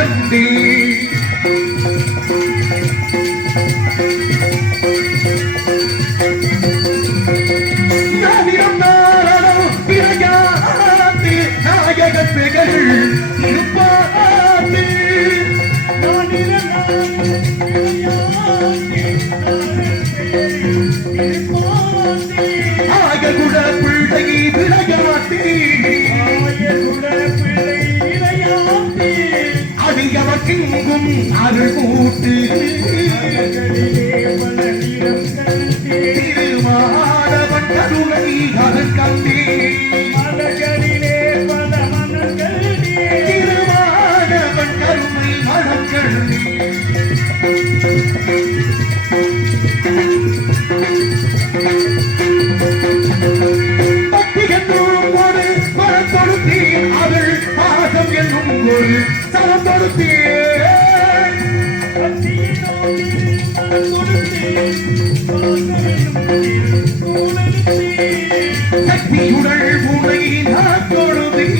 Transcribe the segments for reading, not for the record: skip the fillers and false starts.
கண்டே நாயகத்துகள் இருப்பாட்டு ஆயகுட பிள்ளை விளையாட்டு அடியவர்க்கும் அருள் கூட்டு திருமாடவன் கருணை அருள் கண்டே திருமாடவன் கருணை மனம் கண்டே ஒரு சரம் கொடுத்தேன் சக்தியுடல் பூனை நான் தொழுதேன்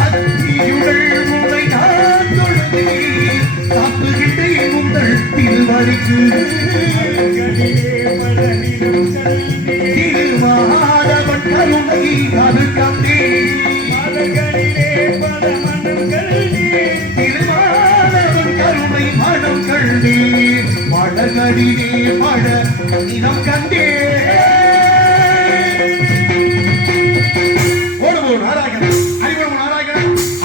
சக்தியுடல் பூனை நான் தொழுதேன் சாத்துகின்றேன் உங்கள் திருவடிக்கு திருமாடவன் கருணை அது கண்டேன் திருமாடவன் கருணை மனம் கண்டே மழகடிலே மழ இனம் கண்டே ஓடுவோம் நாராயண அறிவனும் நாராயண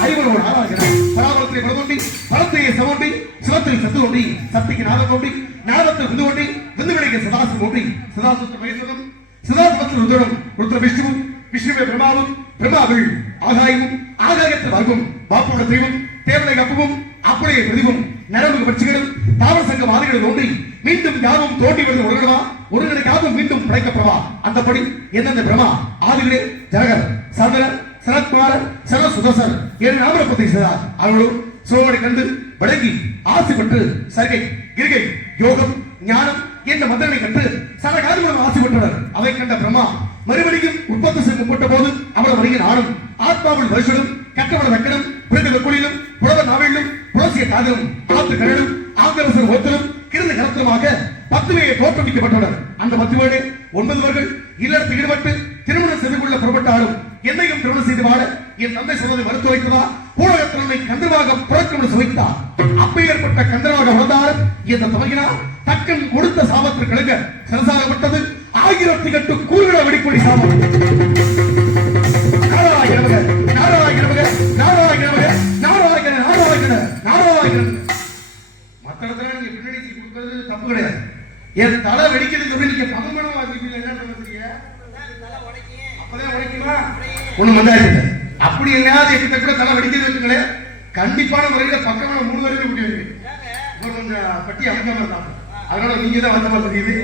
அறிவனும் நாராயண பராபரத்தை பரதோண்டி பரத்தையை சமோண்டி சிவத்தில் சத்து ஒண்டி சக்திக்கு நாதம் ஒண்டி நாதத்தில் விந்து ஒண்டி விந்துவினைக்கு சதாசம் ஒண்டி சதாசத்தில் மகேஸ்வரம் சதாசத்தில் ருத்ரம் ருத்ர விஷ்ணுவும் விஷ்ணுவே பிரம்மாவும் பிரம்மாவில் ஆகாயமும் ஆகாயத்தில் வர்க்கம் பாப்போட தெய்வம் தேவனை கப்பமும் அப்படியே பிரதிபம் நரம்பு பட்சிகளும் தாவர சங்க மாதிரிகள் தோன்றி மீண்டும் யாவும் தோண்டி வருது ஒருங்கடவா ஒருங்கடைக்காகவும் மீண்டும் படைக்கப்படவா அந்தபடி எந்தெந்த பிரமா ஆதிகளே ஜனகர் சந்திரர் சரத்குமாரர் சர சுதசர் என் நாமரப்பத்தை செய்தார் அவர்களும் சோழனை கண்டு வடங்கி ஆசி பெற்று சர்கை கிரிகை யோகம் ஞானம் என்ற மந்திரனை கண்டு சல காரணம் ஆசி பெற்றனர் அவை கண்ட பிரம்மா மறுபடியும் உற்பத்தி செய்து போட்ட போது அவரது வருகிற ஆணும் ஆத்மாவில் வருஷனும் கற்றவள வெக்கனும் பிறந்த வெக்குளிலும் புலவர் நாவலிலும் புலசிய காதலும் ஆத்து கரலும் ஆங்கரசர் ஒத்தலும் கிருந்த கரத்துமாக 10 பேர் தோற்றுவிக்கப்பட்டனர் அந்த 10 பேர் 9 பேர்கள் இல்லறத்தில் ஈடுபட்டு திருமணம் செய்து கொள்ள புறப்பட்டாலும் என்னையும் திருமணம் செய்து வாழ என் தந்தை சொன்னதை மறுத்து வைத்ததா ஊழகத்திறனை கந்தராக புறக்கணும் சுவைத்தார் அப்ப ஏற்பட்ட கந்தராக வந்தாலும் இந்த துவங்கினார் தக்கன் கொடுத்த சாபத்திற்கு கிழங்க சிறசாகப்பட்டது 1008 கூறுகளை வெடிக்கொடி சாபம் நாராயண நாராயண நாராயண நாராயண நாராயண நாராயண மற்ற இடத்துல நீங்க பின்னணி கொடுக்கிறது தப்பு கிடையாது என் தலை வெடிக்கிறது சொல்லி நீங்க பகமனம் வாசிப்பீங்க என்ன பண்ணுறீங்க அப்பதான் உடைக்குமா ஒண்ணு மந்தாயிருக்கு அப்படி என்னாவது எட்டு கூட தலை வெடிக்கிறது வச்சுங்களே கண்டிப்பான முறையில பக்கமான 3 வரைக்கும் கூட்டி வருவீங்க கொஞ்சம் பட்டி அமைக்காம இருந்தாங்க அதனால நீங்க தான் வந்த மாதிரி தெரியுது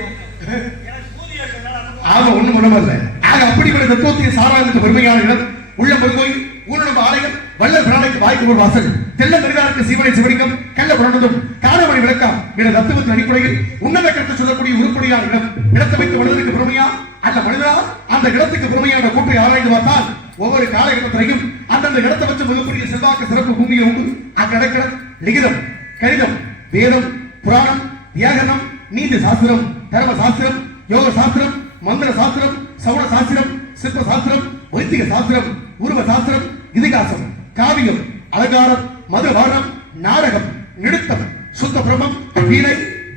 ஆக ஒண்ணும் பண்ணல ஆக அப்படிப்பட்ட தத்துவத்தை சாராயத்துக்கு பெருமையான இடம் உள்ள பொதுவை ஊனம்ப ஆலயம் வல்ல பிராணைக்கு வாய்ப்பு ஒரு வாசல் தெல்ல தருகாருக்கு சீவனை சிவனிக்கம் கள்ள புரண்டதும் காணமணி விளக்கம் என தத்துவத்தின் அடிப்படையில் உன்னத கருத்து சொல்லக்கூடிய உருப்படியான இடம் இடத்தை வைத்து மனிதனுக்கு பெருமையா அல்ல மனிதா அந்த இடத்துக்கு பெருமையான கூட்டை ஆராய்ந்து பார்த்தால் ஒவ்வொரு காலகட்டத்திலையும் அந்தந்த இடத்தை வச்சு மிகப்பெரிய செல்வாக்கு சிறப்பு பூமியில் உண்டு அக்கடக்கிற லிகிதம் கணிதம் வேதம் புராணம் வியாகரணம் நீதி சாஸ்திரம் தர்ம சாஸ்திரம் யோக சாஸ்திரம் மந்திர சாஸ்திரம் சவுன சாஸ்திரம் சிற்ப சாஸ்திரம் வைத்திக சாஸ்திரம் உருவ சாஸ்திரம் இதிகாசம் காவியம் அலங்காரம் மதுபானம் நாடகம் நிறுத்தம் சுத்த பிரம்மம் வீணை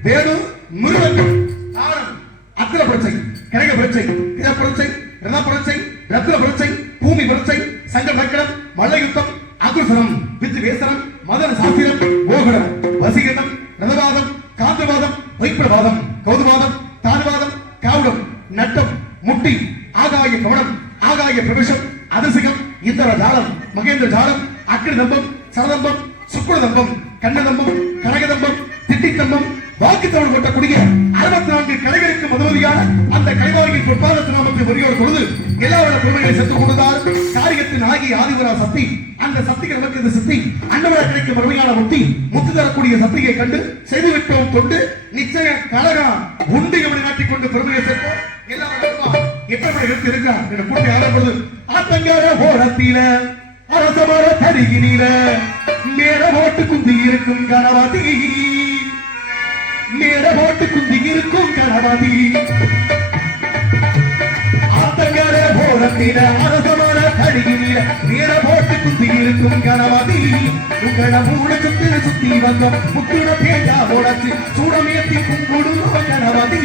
வேடு மிருதங்கம் தாளம் அத்திர பிரச்சை கனக பிரச்சை கிர பிரச்சை ரத பிரச்சை ரத்ன பிரச்சை பூமி பிரச்சை சங்க நக்கடம் மல்லயுத்தம் அகுசரம் வித்து வேசனம் மதன சாஸ்திரம் மோகனம் வசீகரம் ரதவாதம் காந்தவாதம் வைப்பிரவாதம் கௌதவாதம் தானுவாதம் காவுடம் நட்டம் முட்டி ஆகாய கவனம் ஆகாய பிரவேசம் அதிசயம் இந்தர ஜாலம் மகேந்திர ஜாலம் அக்னி தம்பம் சரதம்பம் சுக்குல தம்பம் கண்ணதம்பம் கனகதம்பம் திட்டித்தம்பம் வாக்கு தமிழ் கொட்டக்கூடிய 64 கலைகளுக்கு முதலியான அந்த கலைவாரியின் பொற்பாதத்து நாமத்தை வரியோர் பொழுது எல்லாரோட பொருள்களை சென்று கொண்டதால் காரியத்தின் ஆகிய ஆதிவரா சக்தி அந்த சக்திகள் நமக்கு இந்த சக்தி அன்னவர கிடைக்கும் வறுமையான முத்தி முத்து தரக்கூடிய சக்தியை கண்டு செய்து விட்டோம் கொண்டு நிச்சய கலகா உண்டு எப்படி நாட்டிக் கொண்டு பெருமையை சேர்ப்போம் எல்லாரும் எப்படி எடுத்து இருக்கிறார் என்ற கூட்டி ஆரம்பது ஆத்தங்கார ஓரத்தில அரசமர தருகினில மேல போட்டு குந்தி இருக்கும் கணபதி மேல போட்டு குந்தி இருக்கும் கணபதி ஆத்தங்கர போரத்தில அரசமர தருகினில மேல போட்டு குந்தி இருக்கும் கணபதி உங்கள மூணு சுத்தி சுத்தி வந்தோம் முத்துட தேங்கா உடச்சு சூடமேத்தி கும்பிடுவோம் கணபதி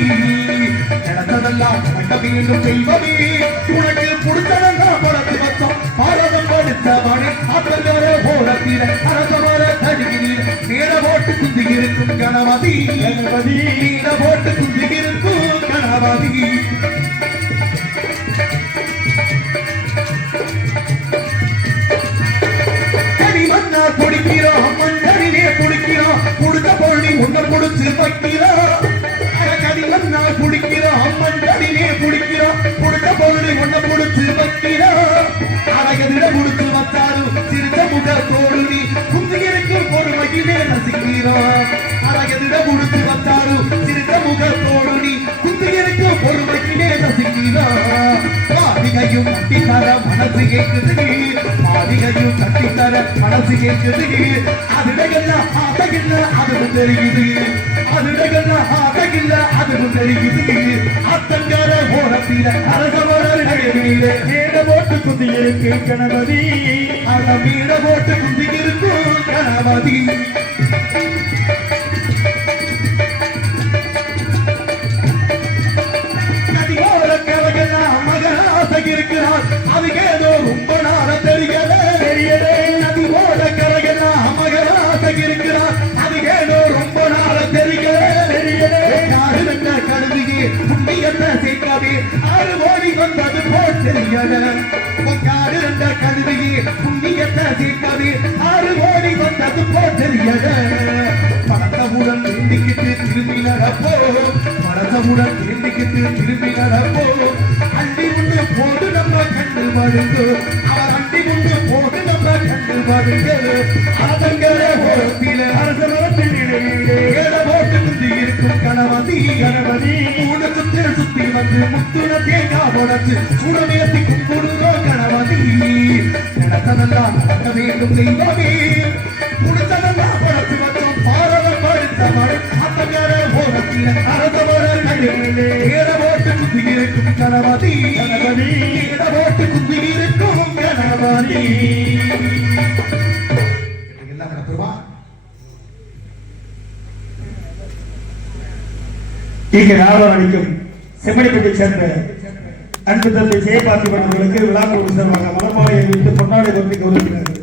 நடந்ததெல்லாம் நடக்க வேண்டும் தெய்வமே உனக்கு கொடுத்ததெல்லாம் கொடுத்து வச்சோம் பாரதம் கொடுத்தவனே ஆத்தங்கர போரத்தில அரசமர தருகினில மேல போட்டு குந்தி இருக்கும் கணபதி கணபதி மேல போட்டு குந்தி இருக்கும் கணபதி குடிக்கிறோம் மண்ணறிவே குடிக்கிறோம் குடுக்க பொருளி உன்னை கொடுத்து வைக்கிறோம் கடிமண்ணா குடிக்கிறோம் மண்ணறிவே குடிக்கிறோம் குடுக்க பொருளி உன்னை கொடுத்து வைக்கிறோம் அழகதிட கொடுத்து வச்சாலும் சிறுத்த முகத்தோடு நீ குந்தியிருக்கும் பொறுமையிலே ரசிக்கிறோம் அழகதிட கொடுத்து வச்சாலும் சிறுத்த முகத்தோடு நீ குந்தியிருக்கும் பொறுமையிலே ரசிக்கிறோம் மாளிகையும் கட்டித்தர மனசு கேட்குது மாளிகையும் கட்டித்தர மனசு கேட்குது அதுடையெல்லாம் ஆசையில்ல அதுவும் தெரியுது அதுடையெல்லாம் ஆசையில்ல அதுவும் தெரியுது அத்தங்கர ஓரத்தில அரசமரர் நடுவில மேட போட்டு குந்தி இருக்கு கணபதி அத மேட போட்டு குந்தி இருக்கும் கணபதி இருக்கிறார் அது ஏதோ ரொம்ப நாள தெரியல நதி போல கரையெல்லாம் மகராச இருக்கிறார் அது ஏதோ ரொம்ப நாள தெரியல கழுவியே புண்ணியத்தை சேர்க்காதே ஆறு ஓடி வந்தது போல் தெரியல காடு என்ற கழுவியே புண்ணியத்தை சேர்க்காதே ஆறு ஓடி வந்தது போல் தெரியல பணத்தவுடன் திரும்பிக்கிட்டு திரும்பி நடப்போ பணத்தவுடன் திரும்பிக்கிட்டு திரும்பி நடப்போ அண்டி உண்டு போது நம்ம கண்டு மருந்து அவர் அண்டி உண்டு போது நம்ம கண்டு மருந்து அதங்கர ஓரத்தில அரசமரத்திலே ஏழ போட்டு குந்தி இருக்கும் கணபதி கணபதி மூணு சுத்தி சுத்தி வந்து முத்துன தேங்கா உடச்சு சூடமேத்தி கும்பிடுறோம் கணபதி நடத்ததெல்லாம் நடக்க வேண்டும் தெய்வமே கொடுத்ததெல்லாம் உடச்சு வச்சோம் பாரதம் படுத்தவள் அதங்கர ஓரத்தில அரசமரர் நடுவிலே ஏழ போட்டு குந்தி இருக்கும் கணபதி கணபதி ஏழ போட்டு குந்தி இருக்கும் கணபதி எல்லாம் நடத்துவா இங்கே நாவல் அளிக்கும் செம்மணிப்பட்டை சேர்ந்த அன்பு தந்தை ஜெயபார்த்திபன் அவர்களுக்கு விழாக்குழு சார்பாக மலர்மாலையை விட்டு பொன்னாடை கொண்டு கௌரவிக்கிறார்கள்.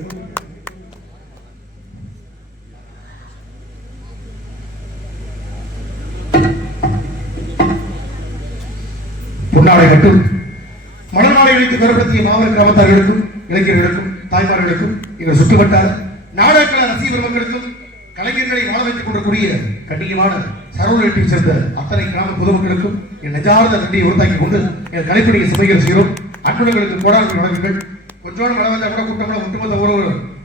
பொன்னாடை கட்டும் மலர்மாலைகளுக்கு பெறப்படுத்திய மாவட்ட கிராமத்தார்களுக்கும் இளைஞர்களுக்கும் தாய்மார்களுக்கும் எங்கள் சுற்றுவட்டார நாடகக்கல ரசிக பெருமக்களுக்கும் கலைஞர்களை வாழ வைத்துக் கொண்டிருக்கூடிய கண்ணியமான சரவணத்தை சேர்ந்த அத்தனை கிராம பொதுமக்களுக்கும் என் நெஞ்சார்ந்த நன்றியை உருத்தாக்கி கொண்டு என் கலைப்பணியை சுமைகள் செய்கிறோம். அன்புடங்களுக்கு கோடான வணக்கங்கள். கொஞ்சோட மழை வந்தா கூட கூட்டம்லாம் ஒட்டுமொத்த ஒரு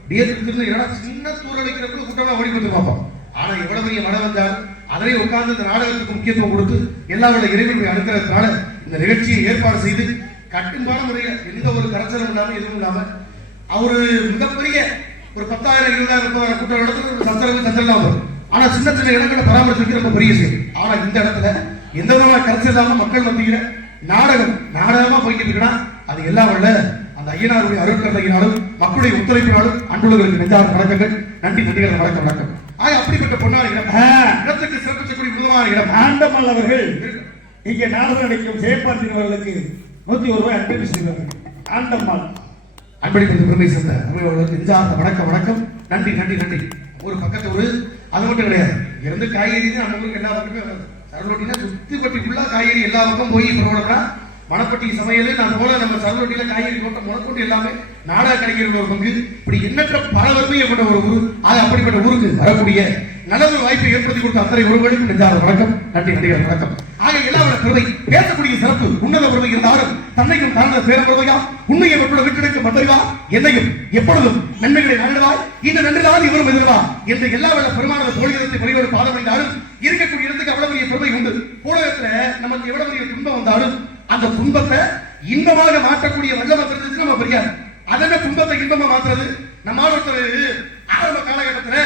டிஎத்திலிருந்து சின்ன தூரடிக்கிற கூட கூட்டம்லாம் ஓடி வந்து பார்ப்போம். ஆனா எவ்வளவு பெரிய மழை வந்தால் அதனை உட்கார்ந்து இந்த நாடகத்துக்கு முக்கியத்துவம் கொடுத்து எல்லாவோட இறைவனுடைய அனுக்கிறதுனால இந்த நிகழ்ச்சியை ஏற்பாடு செய்து கட்டுமான முறையில் எந்த ஒரு கரைச்சலும் இல்லாம எதுவும் இல்லாம அவரு மிகப்பெரிய ஒரு 10,000 20,000 30,000 கூட்டம் இடத்துல சந்திரலாம் வரும். ஆனா சின்ன சின்ன இடங்களை பராமரிச்சு ரொம்ப பெரிய விஷயம். ஆனா இந்த இடத்துல எந்த விதமான கரைச்சல் இல்லாம மக்கள் மத்தியில நாடகமா போய்கிட்டு இருக்குன்னா அது எல்லாம் வல்ல அந்த ஐயனாருடைய அருட்கருணையினாலும் மக்களுடைய ஒத்துழைப்பினாலும் அன்புள்ளவர்களுக்கு நெஞ்சார்ந்த வணக்கங்கள். நன்றிகள் வணக்கம். ஆக அப்படிப்பட்ட பொன்னான இடம் இடத்துக்கு சிறப்பிக்கக்கூடிய விதமான இடம் ஆண்டமல் அவர்கள் இங்கே நாடகம் நடிக்கும் ஜெயபார்த்திபன் அவர்களுக்கு 101 ரூபாய் அன்பளிப்பு செய்வார்கள். ஆண்டம்மாள் அன்பளிப்பு பெருமை சேர்ந்த அவர்களுக்கு நெஞ்சார்ந்த வணக்கம். நன்றி. ஒரு பக்கத்து ஒரு அது மட்டும் கிடையாது. இருந்து காய்கறி நம்மளுக்கு எல்லா பக்கமே சரவணொட்டினா சுத்தி பட்டி ஃபுல்லா காய்கறி எல்லா பக்கம் போய் போடணும்னா மணப்பட்டி சமையல் நான் போல நம்ம சரவணொட்டியில காய்கறி போட்ட முளக்கொண்டு எல்லாமே நாடக கலைஞர்கள் ஒரு பங்கு இப்படி எண்ணற்ற பல வறுமையை கொண்ட ஒரு ஊர். அது அப்படிப்பட்ட ஊருக்கு வரக்கூடிய நல்ல ஒரு வாய்ப்பை ஏற்படுத்தி கொடுத்த அத்தனை உறவுகளுக்கும் நெஞ்சார்ந்த வணக்கம். நன்றி. ஆக எல்லாரோட பெருமை பேசக்கூடிய சிறப்பு உன்னத பெருமை இருந்தாலும் தன்னைக்கும் தாழ்ந்த பேரம்பெருமையா உண்மையை மற்றொரு வீட்டெடுக்க மற்றவா என்னையும் எப்பொழுதும் நன்மைகளை நாடுவாய் இந்த நன்றிதான் இவரும் எதிர்வா என்று எல்லா வல்ல பெருமானத தோழியத்தை பரிவோடு பாதம் அடைந்தாலும் இருக்கக்கூடிய இடத்துக்கு அவ்வளவு பெரிய பெருமை உண்டு. உலகத்துல நமக்கு எவ்வளவு பெரிய துன்பம் வந்தாலும் அந்த துன்பத்தை இன்பமாக மாற்றக்கூடிய வல்லமை தெரிஞ்சு நம்ம பெரியார் அதென்ன துன்பத்தை இன்பமா மாத்துறது. நம்மால் ஒருத்தர் ஆரம்ப காலகட்டத்துல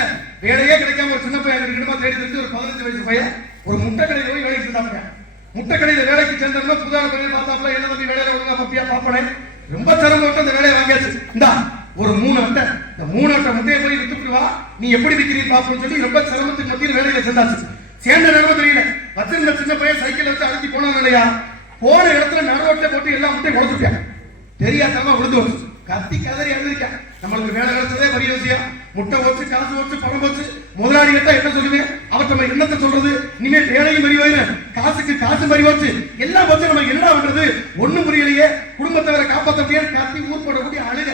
வேலையே கிடைக்காம ஒரு சின்ன பையன் கிட்டமா தேடி தெரிஞ்சு ஒரு 15 வயசு பையன் ஒரு முட்டை கடையில போய் வேலைக்கு சேர்ந்தாங்க. முட்டை கடையில வேலைக்கு சேர்ந்தா புதான பையன் பார்த்தாப்புல என்ன தம்பி வேலையில ஒழுங்கா பப்பியா பாப்பனே ரொம்ப சிரமப்பட்டு அந்த வேலையை வாங்கியாச்சு. இந்தா ஒரு 3 அட்டை, இந்த 3 அட்டை முட்டையை போய் வித்துட்டு வா, நீ எப்படி விற்கிறீன்னு பாப்போம்னு சொல்லி ரொம்ப சிரமத்துக்கு மத்தியில் வேலையில சேர்ந்தாச்சு. சேர்ந்த நேரம் தெரியல, வச்சிருந்த சின்ன பையன் சைக்கிள் வச்சு அழைச்சி போனான் இல்லையா, போன இடத்துல நடுரோட்ல போட்டு எல்லா முட்டையும் உடச்சுட்டாங்க. தெரியாதமா விழுந்து வச்சு கத்தி கதறி அழுதுருக்கேன். நம்மளுக்கு வேலை கிடைச்சதே பெரிய விஷயம். முட்டை வச்சு காசு வச்சு பணம் வச்சு முதலாளி கிட்ட என்ன சொல்லுவேன், அவர் நம்ம என்னத்தை சொல்றது, இனிமேல் வேலையும் மறிவாயிரு, காசுக்கு காசு மறிவாச்சு, எல்லாம் வச்சு நம்ம என்னடா பண்றது, ஒண்ணும் புரியலையே, குடும்பத்தை காப்பாற்ற முடியாது, கத்தி ஊர் போடக்கூடிய அழுக.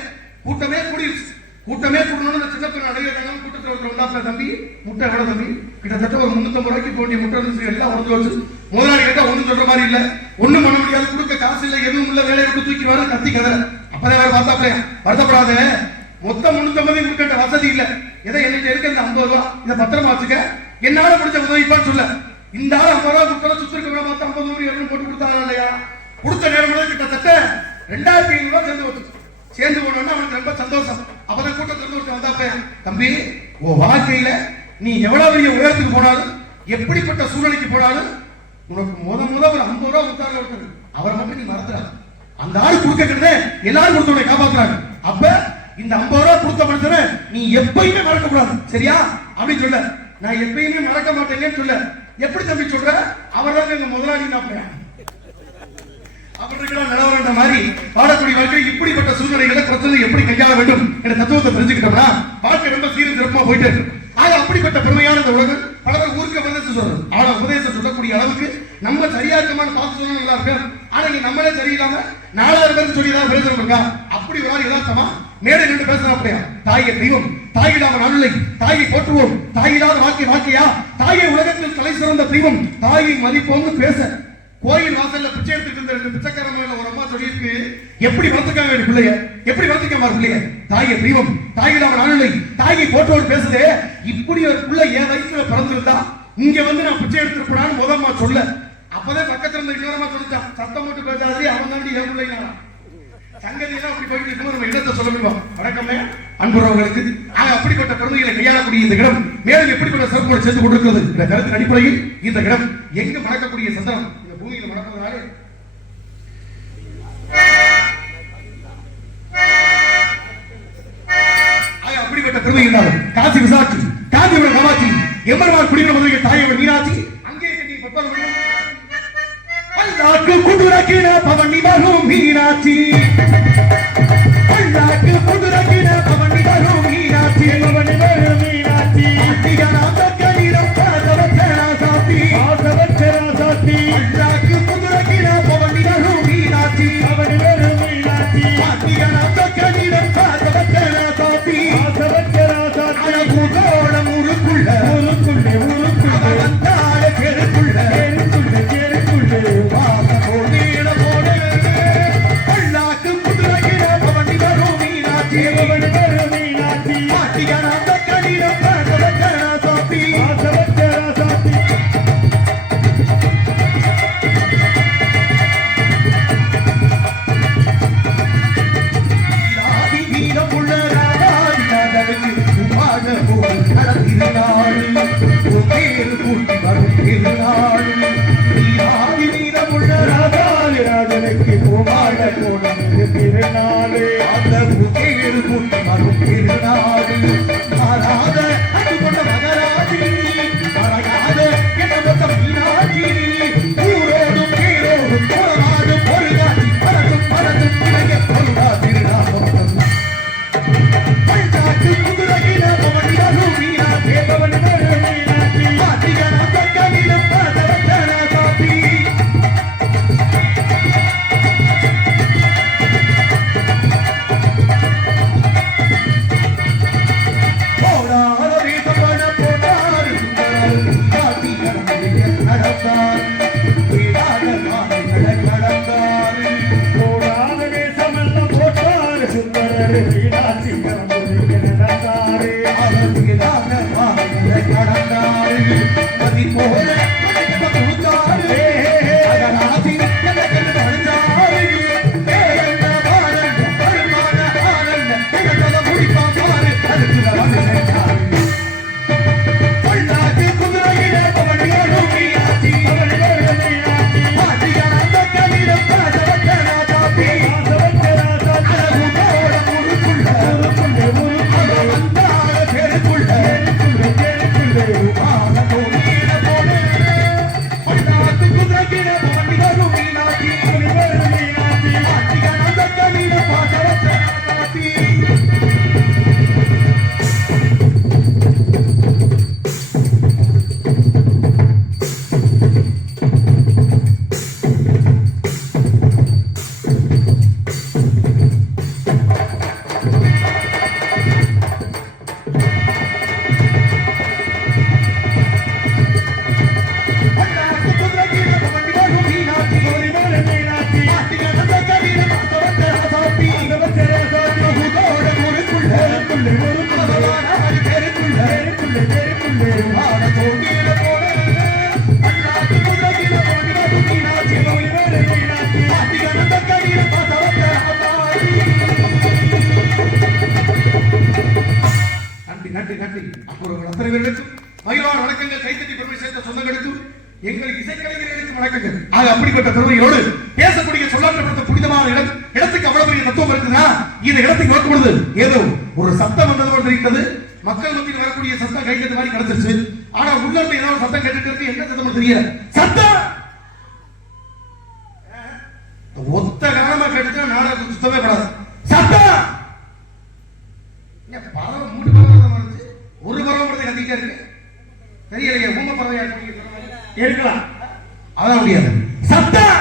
கூட்டமே கூடிருச்சு. கூட்டமே கூடணும்னு சின்ன பிள்ளை அழுகிறாங்க. கூட்டத்தில் ஒருத்தர் வந்தாப்புல, தம்பி முட்டை எவ்வளவு தம்பி, கிட்டத்தட்ட ஒரு 350 ரூபாய்க்கு போட்டிய முட்டை இருந்துச்சு, எல்லாம் உடச்சு வச்சு. முதலாளி கிட்ட ஒண்ணும் சொல்ற மாதிரி இல்ல, ஒண்ணும் பண்ண முடியாது, கொடுக்க காசு இல்ல, எதுவும் இல்ல, வேலையை விட்டு தூக்கி வர கத்தி கதற. அப்பதான் வேற பார்த்தாப்ல, வருத்தப்படாத, மொத்தம் 350 கொடுக்கின்ற வசதி இல்ல, எதை என்கிட்ட இருக்க இந்த 50 ரூபா, இதை பத்திரமா வச்சுக்க, என்னால முடிஞ்ச உதவிப்பான்னு சொல்ல. இந்த ஆள் 50 ரூபா கொடுத்தா சுத்திருக்க விட மாத்த 50 200 போட்டு கொடுத்தாங்க இல்லையா. கொடுத்த நேரம் கிட்டத்தட்ட 2500 ரூபாய் சேர்ந்து வச்சு. சேர்ந்து போனோம்னா அவனுக்கு ரொம்ப சந்தோஷம். அப்பதான் கூட்டத்துல ஒருத்தர் வந்தாப்ப, தம்பி உன் வாழ்க்கையில நீ எவ்வளவு பெரிய உயரத்துக்கு போனாலும் எப்படிப்பட்ட சூழ்நிலைக்கு போனாலும் உனக்கு முத ஒரு 50 ரூபாய் கொடுத்தாங்க ஒருத்தர், அவரை மட்டும் நீ மறந்துடாத. அந்த ஆள் கொடுக்கறதே எல்லாரும் கொடுத்தவனை காப்பாத்துறாங்க. அப்ப இந்த 50 ரூபாய் கொடுத்த மனுஷனை நீ எப்பயுமே மறக்க கூடாது, சரியா அப்படின்னு சொல்ல. நான் எப்பயுமே மறக்க மாட்டேங்கன்னு சொல்ல. எப்படி தம்பி சொல்ற, அவர் தான் எங்க முதலாளி. அவர்களுக்கு நிலவரன்ற மாதிரி வாழக்கூடிய வாழ்க்கை இப்படிப்பட்ட சூழ்நிலைகளை பிரச்சனை எப்படி கையாள வேண்டும் என்ற தத்துவத்தை தெரிஞ்சுக்கிட்டோம்னா வாழ்க்கை ரொம்ப சீரும் சிறப்பா போயிட்டு இருக்கு. ஆக அப்படிப்பட்ட பெருமையான இந்த உலகம் பலர் ஊருக்கு உபதேசம் சொல்றது. ஆனா உபதேசம் சொல்லக்கூடிய அளவுக்கு நம்ம சரியா இருக்கமான பார்த்து சொல்லணும், நல்லா இருக்கு. ஆனா நீ நம்மளே சரியில்லாம 4000 பேருக்கு சொல்லி ஏதாவது பிரயோஜனம் இருக்கா? அப்படி ஒரு ஆள் யதார்த்தமா மேடை நின்று பேசுறோம். அப்படியா தாயை தெய்வம், தாயில்லாம நாளில்லை, தாயை போற்றுவோம், தாயில்லாத வாழ்க்கையா, தாயை உலகத்தில் தலை சிறந்த தெய்வம், தாயை மதிப்போம்னு பேச கோயில் வாசல்ல பிச்சை எடுத்துட்டு இருந்த 2 பிச்சைக்காரங்க ஒரு அம்மா சொல்லியிருக்கு, எப்படி வளர்த்துக்காங்க பிள்ளைய, எப்படி வளர்த்துக்காம பிள்ளைய, தாயை தெய்வம், தாயில்லாம நாளில்லை, தாயை போற்றோடு பேசுதே. இப்படி ஒரு பிள்ளை என் வயிற்றுல பிறந்திருந்தா இங்க வந்து நான் பிச்சை எடுத்துருப்பான்னு முதம்மா சொல்ல. அப்பதான் பக்கத்துல இருந்த இன்னொரு சொல்லிச்சான், சத்தம் போட்டு பேசாதே, அவன் தாண்டி ஏன் பிள்ளைங்க சங்கதியெல்லாம் அப்படி போயிட்டு இருக்கும்போது நம்ம இடத்தை சொல்ல முடியும். வணக்கமே அன்புறவர்களுக்கு. அப்படிப்பட்ட பெருமைகளை கையாளக்கூடிய இந்த இடம் மேலும் எப்படிப்பட்ட சிறப்போடு சேர்ந்து கொண்டிருக்கிறது இந்த கருத்தின் அடிப்படையில் இந்த இடம் எங்கு மணக்கக்கூடிய சந்தனம் இந்த பூமியில் மணப்பதனாலே அப்படிப்பட்ட பெருமை இருந்தாலும் காசி விசாரிச்சு காஞ்சிபுரம் காமாட்சி எம்பெருமான் குடிக்கிற முதலிய தாயவர் மீனாட்சி அங்கே குடுரக்கின பவனி வரும் மீனாட்சி, பல்லாக்கு குடுரக்கின பவனி வரும் மீனாட்சி, பவனி வரும் மீனாட்சி, அதிகாரம் கலிரம் பாதவச்சரா சாத்தி, பாதவச்சரா சாத்தி, பல்லாக்கு குடுரக்கின பவனி வரும் மீனாட்சி, பவனி வரும் மீனாட்சி, அதிகாரம் கலிரம் பாதவச்சரா சாத்தி, பாதவச்சரா சாத்தி, அழகுதோளம் உருக்குள்ள உருக்குள்ள உருக்குள்ள வந்தால கேருக்குள்ள கேருக்குள்ள கேருக்குள்ள வாச போடீட போட பல்லாக்கு குடுரக்கின பவனி வரும் மீனாட்சி, பவனி வரும் மீனாட்சி, அதிகாரம் கலிரம் பாதவச்சரா சாத்தி, பாதவச்சரா சாத்தி. நன்றி. அப்புறம் அத்தனை பேர்களுக்கும் மகிழ்வான வணக்கங்கள். கைத்தட்டி பெருமை சேர்த்த சொந்தங்களுக்கும் எங்கள் இசைக்கலைஞர்களுக்கு வணக்கங்கள். ஆக அப்படிப்பட்ட பெருமையோடு பேசக்கூடிய சொல்லாற்றப்பட்ட புனிதமான இடத்துக்கு அவ்வளவு பெரிய தத்துவம் இருக்குதா? இந்த இடத்துக்கு வரக்கூடாது. ஏதோ ஒரு சத்தம் வந்தது போல தெரிகிறது. மக்கள் மத்தியில் வரக்கூடிய சத்தம் கைத்தட்டு மாதிரி கிடைச்சிருச்சு. ஆனா உள்ள இருந்து ஏதாவது சத்தம் கேட்டுட்டு இருக்கு. என்ன சத்தம் தெரியல. சத்தம் ஒத்த காலமா கேட்டுச்சா நாடகம் சுத்தமே படாது. சத்தம் பறவை 3 பறவை வந்துச்சு. ஒரு பறவை மட்டும் கத்திக்கிட்டே இருக்கு. தெரியலையே ஊம பறவையா இருக்கலாம். அதான் முடியாது. சத்தம்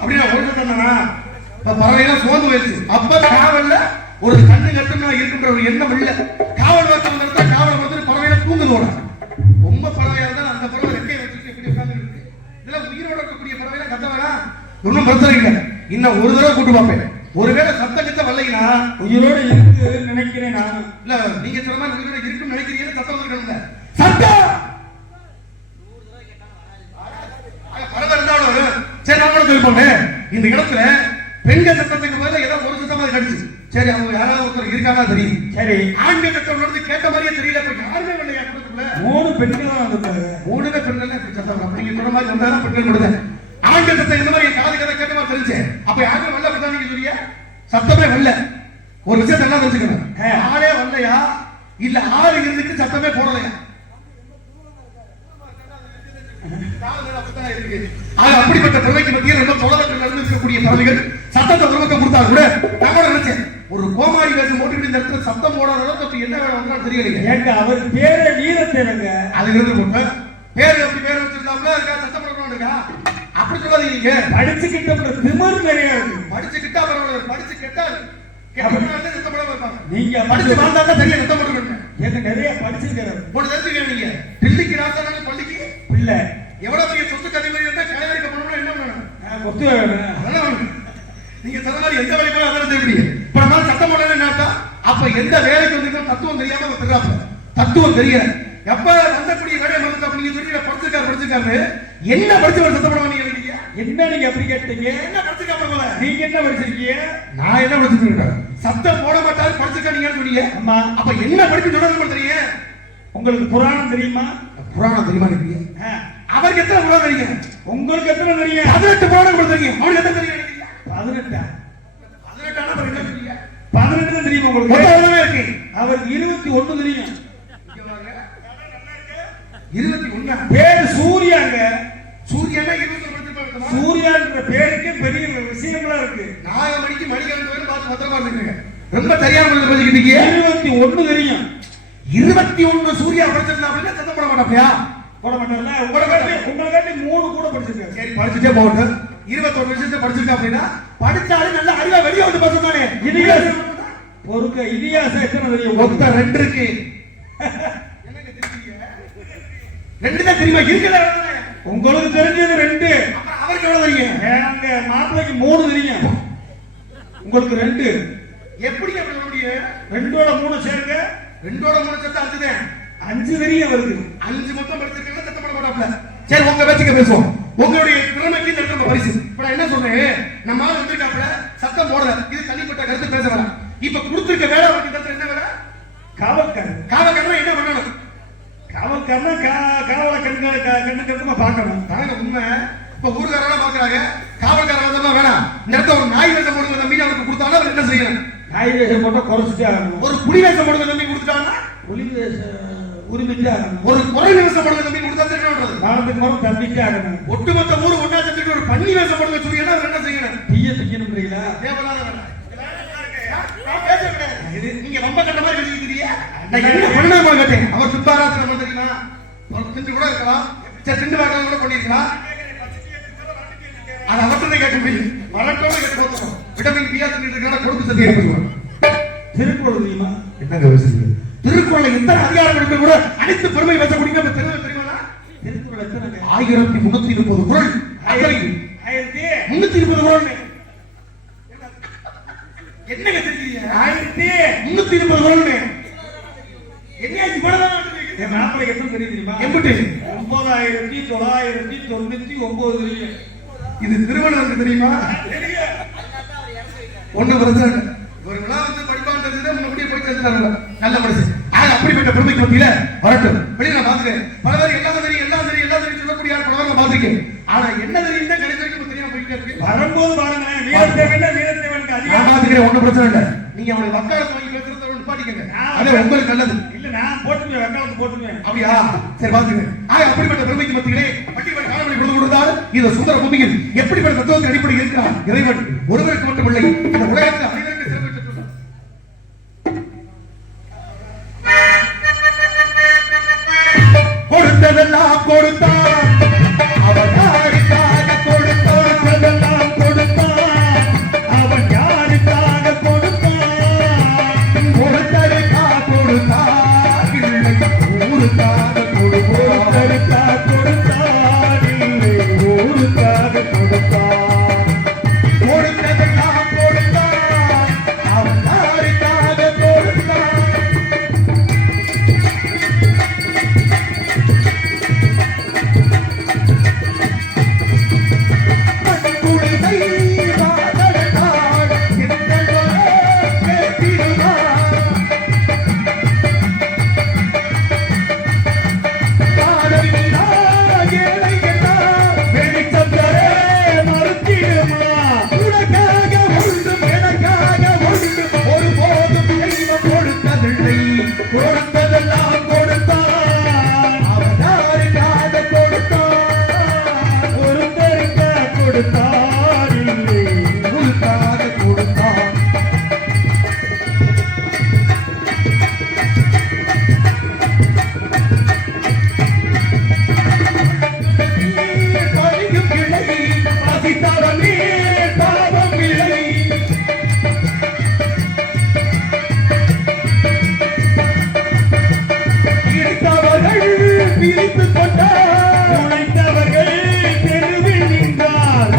அப்படின்னா ஒரு சத்தம் தானா? பறவையெல்லாம் சோர்ந்து போயிடுச்சு. அப்ப காவல்ல ஒரு கண்ணு கட்டுனா இருக்கின்ற ஒரு எண்ணம் இல்ல. காவல் வாசல் நடத்தா காவல் வந்து பறவையில தூங்குதோட ரொம்ப பறவையா இருந்தா அந்த பறவை ரெக்கையை வச்சுட்டு எப்படி உட்கார்ந்து இருக்கு. இதெல்லாம் உயிரோட இருக்கக்கூடிய பறவையெல்லாம் கத்த வேணாம். ஒன்னும் பிரச்சனை இல்லை. இன்னும் ஒரு தடவை கூட்டு பார்ப்பேன். ஒருவேளை சத்தம் கிட்ட வரலைன்னா உயிரோட இருக்கு நினைக்கிறேன். நான் இல்ல நீங்க சொல்ற மாதிரி உயிரோட இருக்குன்னு நினைக்கிறீங்க. சத்தம் இருக்கணும்ல. சத்தம் பறவை இருந்தாலும் சரி நான் கூட சொல்லிப்போங்க. இந்த இடத்துல பெண்கள் சத்தத்துக்கு பதிலா ஏதோ ஒரு சத்தமா கடிச்சு. சரி அவங்க யாராவது ஒருத்தர் இருக்காங்க தெரியும். சரி ஆண்கள் சத்தம் வந்து கேட்ட மாதிரியே தெரியல. இப்ப யாருமே இல்லையா கூட்டத்துக்குள்ள? 3 பெண்கள் தான் வந்தாங்க. 3 பெண்கள் இப்படி சத்தம் அப்படிங்க சொல்ற மாதிரி வந்தாலும் பெண்கள் கொடுத்தேன். ஆண்கள் சத்தம் இந்த மாதிரி காது கதை கேட்ட மாதிரி தெரிஞ்சு. அப்ப யாருமே வரல அப்படிதான் நீங்க சொல்லிய சத்தமே வரல. ஒரு விஷயத்தை எல்லாம் தெரிஞ்சுக்கணும். ஆளே வரலையா இல்ல ஆளு இருந்துட்டு சத்தமே போடலையா? அப்படிப்பட்ட பறவைக்கு மத்தியில் ரொம்ப தொலைவில் நடந்து இருக்கக்கூடிய பறவைகள் சத்தத்தை உருவக்கம் கொடுத்தா கூட நான் நினைச்சேன் ஒரு கோமாளி வேஷம் போட்டுக்கிட்டு இந்த இடத்துல சத்தம் போடாத அளவுக்கு என்ன வேலை வந்தாலும் தெரியலைங்க. ஏங்க அவர் பேரை வீரத்தேனுங்க. அது இருந்து போட்டு பேரு அப்படி பேர் வச்சிருந்தாப்புல அதுக்காக சத்தம் போடணும்னுக்கா அப்படி சொல்லாதீங்க. படிச்சுக்கிட்ட திமிரு நிறைய இருக்கு. படிச்சுக்கிட்டா பரவாயில்ல. படிச்சு கெட்டாது நீங்க படிச்சு வாழ்ந்தா தான் சரியா சத்தம் போடணும். ஏங்க நிறைய படிச்சிருக்காரு போட்டு தெரிஞ்சுக்க. நீங்க டில்லிக்கு ராசான பள்ளிக்கு இல்ல எவ்வளவு பெரிய சொத்து கதிமை இருந்தா கலையடிக்க பண்ணணும்னா என்ன வேணும்? ஒத்து வேணும். நீங்க சொன்ன மாதிரி எந்த வேலைக்கும் அதான் தெரியும். இப்ப நம்ம சட்டம் போடணும் என்ன? அப்ப எந்த வேலைக்கு வந்து தத்துவம் தெரியாம தெரியாம தத்துவம் தெரியல. எப்ப வந்தக்கூடிய வேலையை மறந்து நீங்க சொல்லி படிச்சிருக்காரு என்ன படிச்சு ஒரு சத்தம் போட நீங்க என்ன நீங்க அப்படி கேட்டீங்க? என்ன படிச்சிருக்காங்க? நீங்க என்ன படிச்சிருக்கீங்க? நான் என்ன படிச்சிருக்கேன்? சத்தம் போட மாட்டாரு படிச்சிருக்கீங்க சொன்னீங்க. ஆமா. அப்ப என்ன படிச்சு சொல்றது தெரியுங்க? உங்களுக்கு புராணம் தெரியுமா? புராணம் தெரியுமா? அவருக்கு எத்தனை புராணம் தெரியும்? உங்களுக்கு எத்தனை தெரியும்? 18 புராணம் தெரியும். அவருக்கு எத்தனை தெரியும்? 18 18 தான் தெரியும் உங்களுக்கு. எவ்வளவு இருக்கு? அவருக்கு 21 தெரியும். 21 பேரு சூர்யாங்க. சூர்யானா 21 படிச்சிருப்பாங்க. சூர்யான்ற பேருக்கு பெரிய விஷயம்லாம் இருக்கு. நாகமணிக்கு மணிகண்டன் பேரு பார்த்து பத்திரமா இருக்கீங்க. ரொம்ப தெரியாம படிச்சிட்டீங்க. 21 தெரியும். 21 சூர்யா படிச்சிருந்தா அப்படின்னா சத்தம் போட மாட்டாப்லையா? போட மாட்டார்ல. உங்களுக்கு 3 கூட படிச்சிருக்காரு. சரி படிச்சுட்டே போகட்டும். 21 வருஷத்தை படிச்சிருக்கா அப்படின்னா படிச்சாலும் நல்ல அறிவா வெளியே வந்து பேசுறானே. இதிகாசம் பொறுக்க இதிகாசம் எத்தனை தெரியும்? மொத்தம் 2 இருக்கு. என்னங்க தெரியுங்க? 2 தான் தெரியுமா? இருக்குதா? உங்களுக்கு தெரிஞ்சது 2. அப்புறம் அவருக்கு எவ்வளவு தெரியும்? எங்க மாப்பிளைக்கு 3 தெரியும். உங்களுக்கு 2. எப்படி அப்படி முடியும்? 2ஓட 3 சேருங்க. 2ஓட 3 சேர்த்து 5 தான். 5 தெரியும் வருது. 5 மொத்தம் படிச்சிருக்கீங்க. சத்தம் போட மாட்டாப்ல. சரி உங்க பேச்சுக்கு பேசுவோம். உங்களுடைய திறமைக்கு இந்த இடத்துல பரிசு. இப்ப நான் என்ன சொல்றேன்? நம்ம ஆள் வந்திருக்காப்ல சத்தம் போடல. இது தனிப்பட்ட கருத்து பேச வேணாம். இப்ப கொடுத்திருக்க வேலை அவருக்கு இந்த இடத்துல என்ன வேலை? காவல்காரன். காவல்காரன் என்ன பண்ணணும்? காவல்காரனா காவல கண்ணுக்கமா பார்க்கணும். தாங்க உண்மை. இப்ப ஊர்காரெல்லாம் பாக்குறாங்க. காவல்காரன் வந்தா வேணாம். இந்த இடத்துல ஒரு நாய் வேஷம் போடுங்க தம்பி அவருக்கு கொடுத்தாலும் அவர் என்ன செய்யணும்? நாய் வேஷம் போட்டா குறைச்சிட்டே ஆகணும். ஒரு புலி வேஷம் போடுங்க தம்பி கொடுத்துட்டாங்கன்னா புலி வேஷம் உரிமைச்சே ஆகணும். ஒரு குறை வேஷம் போடுங்க தம்பி கொடுத்தா தெரியும். நாளத்துக்கு மரம் தம்பிச்சே ஆகணும். ஒட்டுமொத்த ஊர் ஒன்னா சேர்த்துட்டு ஒரு பன்னி வேஷம் போடுங்க சொல்லினா அவர் என்ன செய்யணும்? தீய திங்கணும்ன்றீங்களா? தேவலாத வேணாம். நீங்க ரொம்ப கண்ட மாதிரி பேசிக்கிறீங்க. நான் என்ன பண்ணாம கேட்டேன். அவர் சுத்தாராத்து நம்ம தெரியுமா? அவர் திண்டு கூட இருக்கலாம். சரி திண்டு வாக்கலாம் கூட பண்ணிருக்கலாம். அது அவர்கிட்ட கேட்க முடியும். வளர்த்தோட கேட்டு போகிறோம். விட்டமின் பியா தின்னு இருக்கா கொடுத்து சத்தி ஏற்படுவாங்க. திருக்குறள் தெரியுமா? என்னங்க பேசுறீங்க? திருக்குறள் எத்தனை அதிகாரம் இருக்கு கூட அனைத்து பெருமை பேசக்கூடிய தெரியுமா? திருக்குறள் எத்தனை? 1330 குறள். 1330 குறள். என்னங்க தெரியுங்க? 1330 குறள். என்னையாச்சு படலாம் என் மாப்பிளைக்கு எத்தனை தெரியுமா? எம்புட்டு 9999 தெரியும். இது திருவள்ளுவருக்கு தெரியுமா? ஒண்ணு பிரச்சனை ஒரு விழா வந்து படிப்பான் தெரிஞ்சது முன்னாடியே போய் சேர்ந்துட்டாங்க நல்ல மனுஷன். ஆக அப்படிப்பட்ட பெருமைக்கு மத்தியில வரட்டும். வெளியில பாத்துக்கிறேன் பல பேர் எல்லாம் தெரியும் சொல்லக்கூடிய பல பேர் நான் பாத்திருக்கேன். ஆனா என்ன தெரியும் தான் கடைசி வரைக்கும் தெரியாம போயிட்டே இருக்கு. வரும்போது பாருங்க வீரத்தேவனுக்கு அதிகம் பாத்துக்கிறேன். ஒண்ணும் பிரச்சனை இல்ல. நீங்க அவனுக்கு வக்காலத்து வாங்கி பேசுறத நிப்பாட்டிக்கங்க. அது உங்களுக்கு நல்லது. இல்ல நான் போட்டுவேன் வக்காலத்து போட்டுவேன். அப்படியா? சரி பாத்துக்கிறேன். ஆக அப்படிப்பட்ட பெருமைக்கு மத்தியிலே பட்டிமன்ற காலவழி கொடுத்து கொடுத்தால் இந்த சுந்தர பூமியில் எப்படிப்பட்ட தத்துவத்தின் அடிப்படையில் இருக்கிறார் இறைவன் ஒருவருக்கு மட்டுமில்லை இந்த உலகத்தில் அனைவருக்கு சிறப்பு பெற்றுள்ளார். கொடுத்ததெல்லாம் கொடுத்தான் அவன் யாருக்காக கொடுத்ததெல்லாம் கொடுத்தான் அவன் யாருக்காக கொடுத்தான் கொடுத்தருக்காக கொடுத்தான் இல்லை ஊருக்காக கொடுத்தாருக்காக கொடுத்தான் இல்லை ஊருக்காக கொடுத்தான் கொடுத்ததெல்லாம் கொடுத்தான் அவன் யாருக்காக கொடுத்தான். கொடுத்ததெல்லாம் கொடுத்தான் அவன் யாருக்காக கொடுத்தான் ஒருத்தருக்காக கொடுத்தான் இல்லை உங்களுக்காக கொடுத்தான். பழிக்கும் கிளை பசித்தவனே பாவம் இல்லை பிரித்து கொண்டார் உழைத்தவர்கள் தெருவில் நின்றார்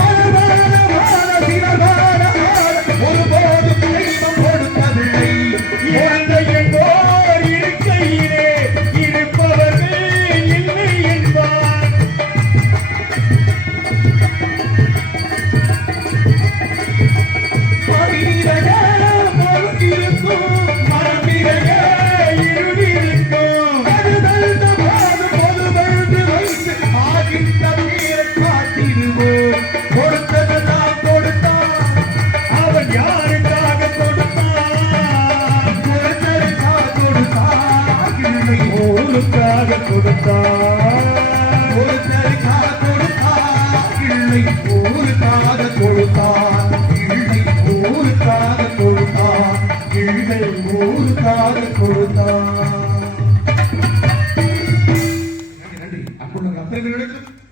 ஒருபோதும் தெய்வம் கொடுத்ததில்லை இறந்த என்போர் இருக்கையிலே இருப்பவர்கள் இல்லை என்பார். மனிதனே பொறுத்திருக்கும் மனமிரைய இருவிருக்கும் கொடுத்ததெல்லாம் கொடுத்தான் அவன் யாருக்காக கொடுத்தான் கொடுத்தருக்காக கொடுத்தான் இல்லை ஊருக்காக கொடுத்தான் கொடுத்தருக்காக கொடுத்தான் இல்லை ஊருக்காக கொடுத்தான் இல்லை ஊருக்காக கொடுத்தான் இல்லை ஊருக்காக கொடுத்தான்.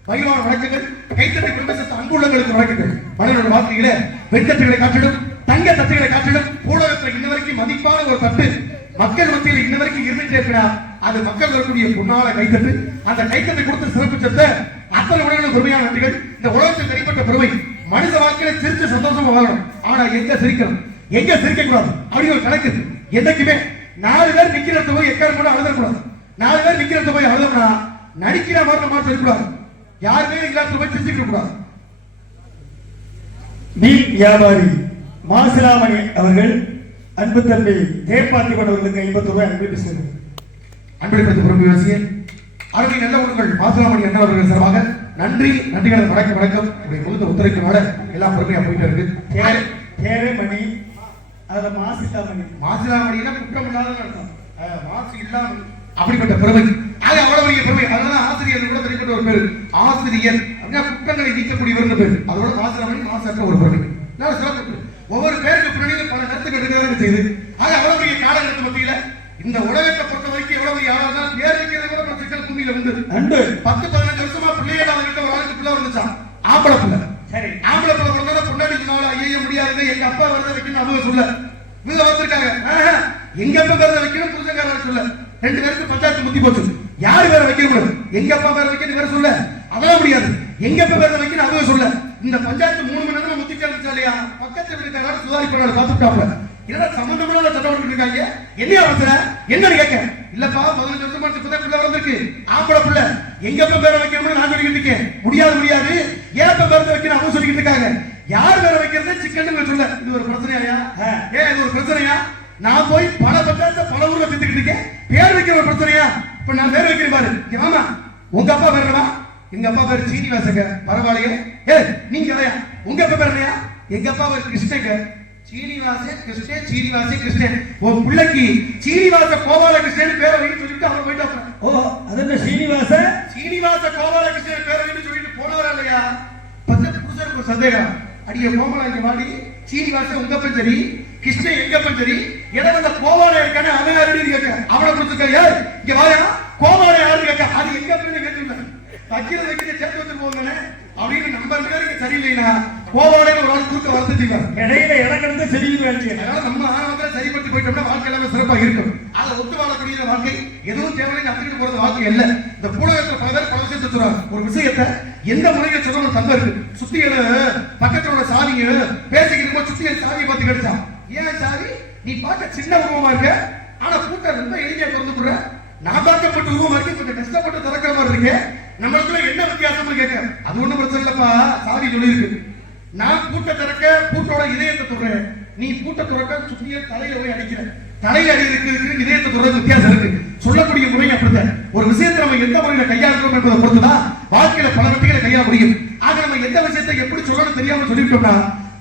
பயிரான வழக்குகள் கைத்தட்டை பிரவேசத்த அன்புள்ளங்களுக்கு வழக்குகள் மனிதனோட வாழ்க்கையில வெண்கட்டுகளை காட்டிடும் தங்க தட்டுகளை காட்டிடும் ஊடகத்தில் இன்ன வரைக்கும் மதிப்பான ஒரு தட்டு மக்கள் மத்தியில் இன்ன வரைக்கும் இருந்துட்டே இருக்கிறா. அது மக்கள் வரக்கூடிய பொன்னால கைத்தட்டு அந்த கைத்தட்டை கொடுத்து சிறப்பிச்சத அத்தனை உலகம் பெருமையான நன்றிகள். இந்த உலகத்தில் தனிப்பட்ட பெருமை மனித வாழ்க்கையில சிரிச்சு சந்தோஷமா வாழணும். ஆனா எங்க சிரிக்கணும் எங்க சிரிக்க கூடாது அப்படி ஒரு கணக்கு என்னைக்குமே 4 பேர் நிக்கிறத போய் எக்காரம் கூட அழுதக்கூடாது. 4 பேர் நிக்கிறத போய் அழுதோம்னா நடிக்கிற மாதிரி மாற்றம் இருக்கக்கூடாது. யாருமே இல்லாத போய் சிரிச்சுக்க கூடாது. மீன் வியாபாரி மாசிலாமணி அவர்கள் அன்பு தம்பி ஜெயபாத்திபன் அவர்களுக்கு 50 ரூபாய் அன்பளிப்பு செய்தார். அன்பளிப்பது பொறுமையாசிய அருமை நல்ல உங்கள் மாசிலாமணி அண்ணா அவர்கள் சார்பாக நன்றிகளை வணக்கம் உடைய முழுத்த ஒத்துழைப்பினோட எல்லாம் பொறுமையா போயிட்டு இருக்கு. தேரமணி அதுல மாசிலாமணினா குற்றம் இல்லாத அர்த்தம். மாசு இல்லாமல் அப்படிப்பட்ட பெருமை அவ்வளவு பெரிய பெருமை. அதனால ஆசிரியர் கூட தெரிவிக்கிற ஒரு பேரு ஆசிரியர் அப்படின்னா குற்றங்களை நீக்கக்கூடியவர் பேரு. அதோட மாசிலாமணி மாசற்ற ஒரு பெருமை. ஒவ்வொரு பேருக்கு பின்னாடி பல கருத்துக்கள் இருக்கிறது செய்து அவ்வளவு பெரிய காலகட்டத்து மத்தியில இந்த உலகத்தை பொறுத்த வரைக்கும் எவ்வளவு பெரிய ஆளா பேர் வைக்கிறது கூட ஒரு சிக்கல் பூமியில வந்து 10-15 வருஷமா பிள்ளைகள் அவர்கிட்ட ஒரு ஆளுக்கு பிள்ளை வந்துச்சான் ஆம்பளை பிள்ளை. சரி ஆம்பளை பிள்ளை பிறந்தா பொண்டாடி சொன்னாலும் ஐயோ முடியாது எங்க அப்பா வரத வைக்கணும் அவங்க சொல்ல இவங்க வந்திருக்காங்க. எங்க அப்பா வரத வைக்கணும் புருஷங்காரர் சொல்ல 2 பேருக்கு பஞ்சாயத்து முத்தி போச்சு. யாரு பேரை வைக்கணும் எங்க அப்பா பேரை வைக்கணும் வேற சொல்ல அதெல்லாம் முடியாது. எங்க அப்பா பேரை வைக்கணும் அவங்க சொல்ல இந்த பஞ்சாயத்து 3 மணி நேரம் முத்தி கேட்டுச்சா இல்லையா பக்கத்துல வீட்டுக்காரர் சுதாரிப்பாளர் பார்த்துட்டாப்ல என்னடா சம்பந்தமான சட்டம் இருக்காங்க என்ன அவசர என்னன்னு கேட்க இல்லப்பா 15 வருஷமா இப்பதான் பிள்ளை வந்திருக்கு ஆம்பளை பிள்ளை எங்க அப்பா பேரை வைக்கணும்னு நான் சொல்லிக்கிட்டு இருக்கேன். முடியாது ஏப்ப பேரை வைக்கணும் அவங்க சொல்லிக்கிட்டு இருக்காங்க. யார் வேற வைக்கிறது சிக்கன் சொல்ல இது ஒரு பிரச்சனையா? ஏன் இது ஒரு பிரச்சனையா? நான் போய் பல பக்கத்தை பல ஊர்ல வித்துக்கிட்டு இருக்கேன், பேர் வைக்கிற ஒரு பிரச்சனையா? இப்ப நான் பேர் வைக்கிறேன் பாரு. ஆமா, உங்க அப்பா பேர் என்னவா? எங்க அப்பா பேர் சீனிவாசங்க. பரவாயில்லையே. ஏ நீங்க யாரையா? உங்க அப்பா பேர் என்னையா? எங்க அப்பா பேர் கிருஷ்ணங்க. சீனிவாசன் கிருஷ்ணன், சீனிவாசன் கிருஷ்ணன். உன் பிள்ளைக்கு சீனிவாச கோபால கிருஷ்ணன் பேரை வைன்னு சொல்லிட்டு அவர் போயிட்டு, ஓ அது சீனிவாச சீனிவாச கோபால கிருஷ்ணன் பேரை வைன்னு சொல்லிட்டு போனவரா இல்லையா? பக்கத்து புருஷனுக்கு ஒரு சந்தேகம். அடிய கோமலா இங்க வாடி, சீனிவாசன் உங்க அப்பன் சரி, கிருஷ்ணன் எங்க அப்பன் சரி, எனக்கு அந்த கோபால இருக்கானே அவன் யாருன்னு கேட்க, அவனை கொடுத்துருக்க. யார் இங்க வாயா கோபால யாருன்னு கேட்க, அது எங்க அப்பன்னு கேட்டுருந்தேன். வைக்கிறது சேர்த்து வச்சு போங்க அப்படின்னு நம்பர் பேருக்கு சரியில்லைனா கோபாலே ஒரு ஆள் குறுக்க வருத்துட்டீங்க. இடையில இறக்கிறது சரியில்லை. அதனால நம்ம ஆரம்பத்தில் சரிபடுத்தி போயிட்டோம்னா வாழ்க்கை எல்லாமே சிறப்பாக இருக்கும். அதை ஒத்து வாழக்கூடிய வாழ்க்கை எதுவும் தேவையில்லை அப்படின்ட்டு போறது வாழ்க்கை அல்ல. இந்த பூலகத்தில் பல பேர் பல விஷயத்தை சொல்றாங்க. ஒரு விஷயத்தை எந்த முறையில சொல்லணும் தங்க இருக்கு. சுத்தியில பக்கத்தோட சாவிங்க பேசிக்கிட்டு சுத்தியல் சாவியை பார்த்து கிடைச்சான். ஏன் சாவி? நீ பார்க்க சின்ன உருவமா இருக்க, ஆனா கூட்டம் ரொம்ப எளிமையா திறந்து போடுற. நான் பார்க்கப்பட்ட உருவமா இருக்கு, கொஞ்சம் கஷ்டப்பட்டு திறக்கிற மாதிரி இருக்கு. நம்மளுக்குள்ள என்ன வித்தியாசம்னு கேட்க, அது ஒண்ணும் பிரச்சனை இல்லப்பா. சாவி சொல்லி இருக்கு. நான் பூட்ட திறக்க பூட்டோட இதயத்தை தொடறேன், நீ பூட்ட திறக்க சுத்திய தலையில போய் அடிக்கிற. தலையில அடிக்கிறதுக்கு இதயத்தை தொடர்றது வித்தியாசம் இருக்கு. சொல்லக்கூடிய முறை அப்படித்தான். ஒரு விஷயத்தை நம்ம எந்த முறையில கையாளுறோம் என்பதை பொறுத்துதான் வாழ்க்கையில பல வெற்றிகளை கையாள முடியும். ஆக நம்ம எந்த விஷயத்தை எப்படி சொல்லணும் தெரியாம சொல்லிட்டோம்னா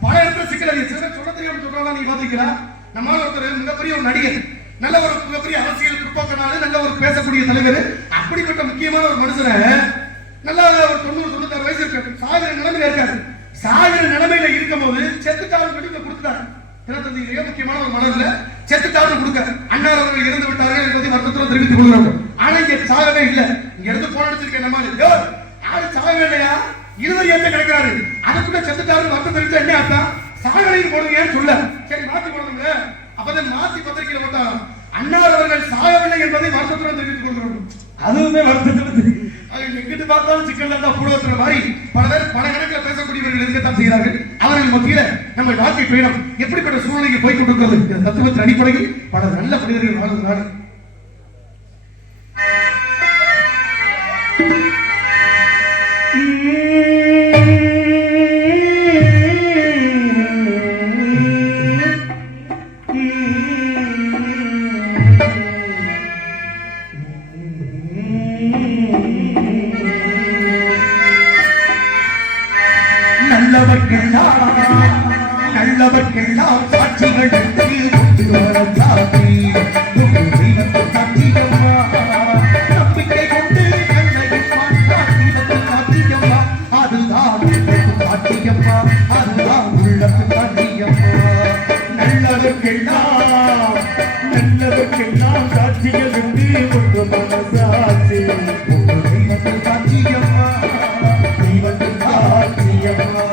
பல இடத்துல சிக்கல். சொல்ல தெரியாம சொல்றதா நீ பாத்தீங்களா? நம்மளால ஒருத்தர் மிகப்பெரிய ஒரு நடிகர், நல்ல ஒரு மிகப்பெரிய அரசியல் பிற்போக்கனால நல்ல ஒரு பேசக்கூடிய தலைவர், அப்படிப்பட்ட முக்கியமான ஒரு மனுஷனை நல்லா ஒரு 90-96 வயசு இருக்கு, சாகிற நிலைமையில இருக்காரு. சாகிற நிலைமையில இருக்கும் போது செத்துட்டாரு வெளியில கொடுத்தாரு. தினத்தந்தியிலேயே முக்கியமான ஒரு மலர்ல செத்துட்டாரு கொடுக்க, அன்னார் அவர்கள் இறந்து விட்டார்கள் என்பதை வருத்தத்துடன் தெரிவித்துக் கொள்கிறாங்க. ஆனா இங்க சாகவே இல்லை. இங்க இருந்து போன் அடிச்சிருக்கேன் நம்ம யாரு சாகவே இல்லையா? 20 ஏற்ற கிடைக்கிறாரு, அதுக்குள்ள செத்துட்டாரு வருத்தம் தெரிவிச்சா என்ன அர்த்தம்? சாகலையும் போடுங்கன்னு சொல்ல, சரி மாத்தி போடுங்க. அப்பதான் மாத்தி பத்திரிகையில போட்டாங்க அன்னார் அவர்கள் சாகவில்லை என்பதை வருத்தத்துடன் தெரிவித்துக் கொள்கிறோம். அதுவுமே வருத்தத்துடன் எங்கிட்டு பார்த்தாலும் சிக்கல் தான் பூலகத்துல மாதிரி பல பேர் பல கணக்கில் பேசக்கூடியவர்கள் இருக்கத்தான் செய்கிறார்கள். அவர்கள் மத்தியில நம்ம வாழ்க்கை பயணம் எப்படிப்பட்ட சூழ்நிலைக்கு போய் கொண்டிருக்கிறது இந்த தத்துவத்தின் அடிப்படையில் பல நல்ல மனிதர்கள் வாழ்ந்த நாடு. நல்லவர்க்கெல்லாம் சாட்சிகள் நம்பிக்கை கொண்டு சாத்தியம்மா, அதுதான் சாத்தியம்மா, அதுதான் உள்ளத்து சாத்தியம்மா. நல்லவர்க்கெல்லாம் சாட்சிகள் உண்டு, ஒன்று மனசாட்சி தெய்வத்தில் சாத்தியம்மா, தெய்வத்தில் சாத்தியம்மா.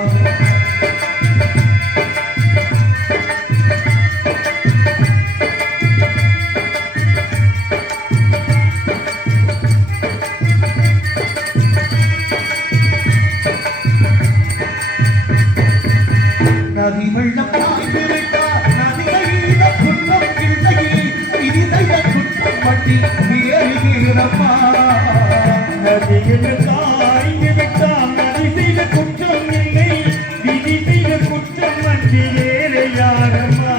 நதி வெள்ளம் பாய்ந்திருக்கா, நதியில குற்றம் இல்லை, இது செய்த குற்றம் பற்றி வேறுகிறப்பா. நதியில் காய்ந்து விட்டால் நதி செய்த குற்றம் இல்லை, விதி செய்த குற்றம் அன்றி வேறு யாரம்மா.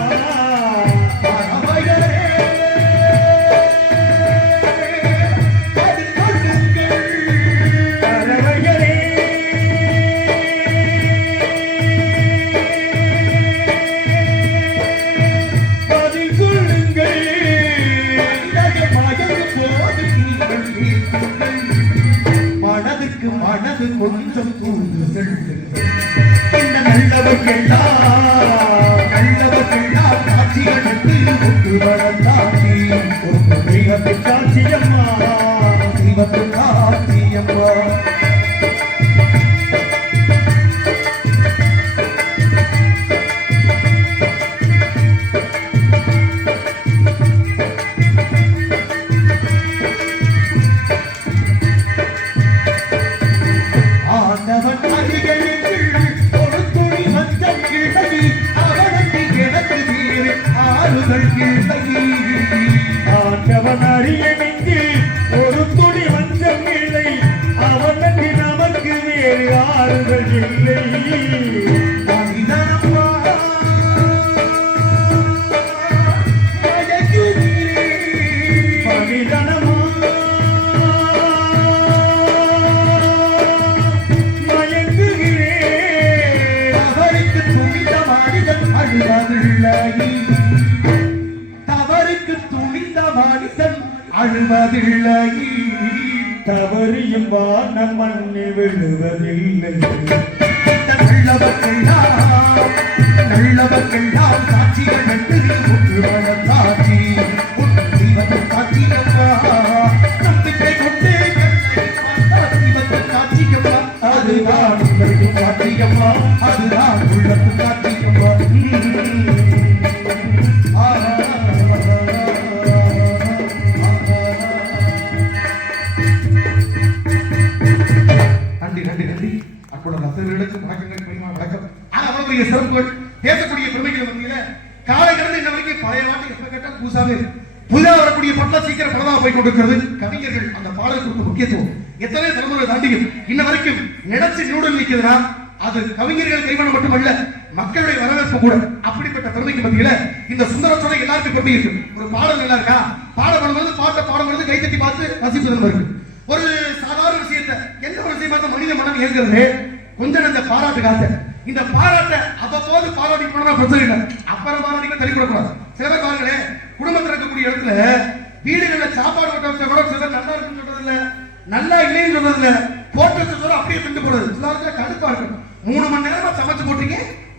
மனது கொஞ்சம் தூண்டு இந்த நல்லவர்க்கெல்லாம் காட்சிகளுக்கு ஒன்று வளர்ந்தாட்சி, ஒரு தெய்வத்தை காட்சியம்மா, தெய்வத்தை காட்சியம்மா. ஆண்டவன் அறியமைக்கு ஒரு துளி வஞ்சம் இல்லை, அவனுக்கு நமக்கு வேறு ஆறுதல் இல்லை. அழுவதில்லை. தவறுக்கு துணிந்த மனிதன் அழுவதில்லை. தவறியும் வானம் மண்ணி விழுவதில்லை. நல்லவர்கள்தான் சாட்சிகள் என்று ஒற்றுவன சாட்சி தெய்வத்தின் சாட்சியம்மா. நம்பிக்கை கொண்டு தெய்வத்தின் சாட்சியம்மா. அதுதான் உங்களுக்கு சாட்சியம்மா. அதுதான் உள்ளத்து சாட்சியம்மா. நன்றி நன்றி நன்றி. அப்போது ரசிகர்களுக்கு வணக்கங்கள் பெருமா வணக்கம். ஆனா அவருடைய சிறப்புகள் பேசக்கூடிய பெருமைகள் மத்தியில காலை கடந்து இன்ன வரைக்கும் பழைய நாட்டு எப்ப கேட்டால் புதுசாவே புதிதாக வரக்கூடிய பட்டம் சீக்கிரம் பலதாக போய் கொண்டிருக்கிறது. கவிஞர்கள் அந்த பாடல் கொடுத்த முக்கியத்துவம் எத்தனை தலைமுறை தாண்டியும் இன்ன வரைக்கும் நினைச்சு நூடல் நிற்கிறதுனா அது கவிஞர்கள் கைவனம் மட்டுமல்ல, மக்களுடைய வரவேற்பு கூட. அப்படிப்பட்ட பெருமைக்கு மத்தியில இந்த சுந்தரத்தோட எல்லாருக்கும் பெருமை இருக்கு. ஒரு பாடல் நல்லா இருக்கா, பாடம் பண்ணும்போது பாட்டை பாடும்போது கைத்தட்டி பார்த்து ரசிப்பது இருக்கு. ஒரு சாதாரண விஷயத்தை எந்த ஒரு விஷயம் பார்த்த மனித மனம் இயங்குறது கொஞ்சம் இந்த பாராட்டு காத்த இந்த பாராட்டை அவ்வப்போது பாராட்டி போனா பிரச்சனை இல்லை. அப்புறம் பாராட்டிக்க தள்ளிக்கூடக்கூடாது. சில பேர் பாருங்களேன், குடும்பத்தில் இருக்கக்கூடிய இடத்துல வீடுகள்ல சாப்பாடு கொட்ட வச்சா கூட சில பேர் நல்லா இருக்குன்னு சொல்றது இல்ல, நல்லா இல்லைன்னு சொல்றது இல்ல, போட்டு வச்ச சொல்ல அப்படியே திண்டு போடுறது. சில இடத்துல கடுப்பா இருக்கும். 3 மணி நேரமா சமைச்சு போட்டீங்க,